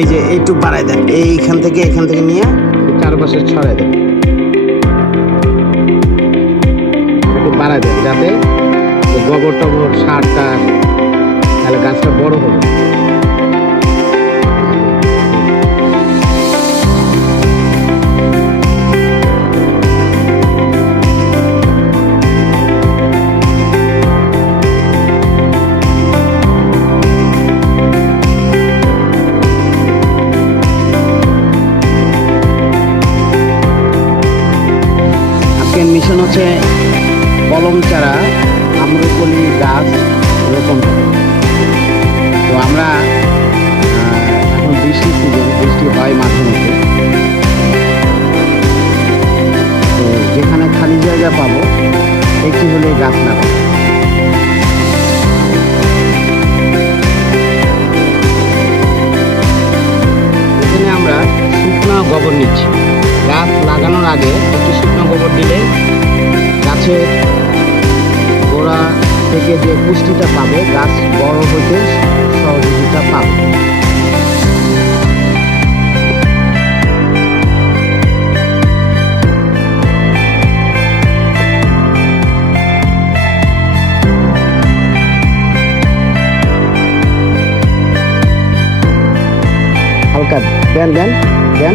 এই যে এইটুক বাড়াই দেন, এইখান থেকে এখান থেকে নিয়ে চারপাশে ছড়াই দেন, একটু বাড়াই দেন যাতে গোবর টবর সার টার, তাহলে গাছটা বড় হবে। মিশন হচ্ছে কলম চারা আম্রপলি গাছ রোপণ করে। তো আমরা এখন বৃষ্টির সিজন, বৃষ্টি হয় মাঝে মধ্যে, তো যেখানে খালি জায়গা পাবো একটু হলে গাছ লাগাবো। এখানে আমরা শুকনো গোবর নিচ্ছি। গাছ লাগানোর আগে একটু শুকনো গোবর দিলে গাছের গোড়া থেকে যে পুষ্টিটা পাবে, গাছ বড় হতে সহযোগিতা পাবে। হালকা দেন দেন দেন,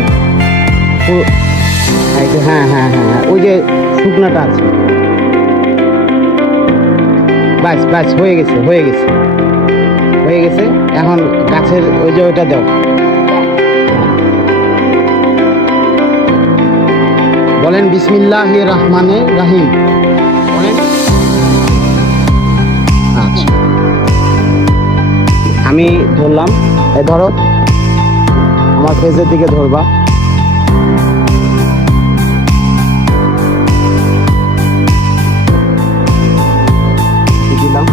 হ্যাঁ হ্যাঁ হ্যাঁ, ওই যে শুকনাটা আছে, বাস বাস হয়ে গেছে হয়ে গেছে হয়ে গেছে। এখন গাছের ওই যে ওইটা দাও, বলেন বিসমিল্লাহির রহমানির রহিম বলেন। আচ্ছা আমি ধরলাম, এই ধরো আমার ফেসের দিকে ধরবা, দিলাম।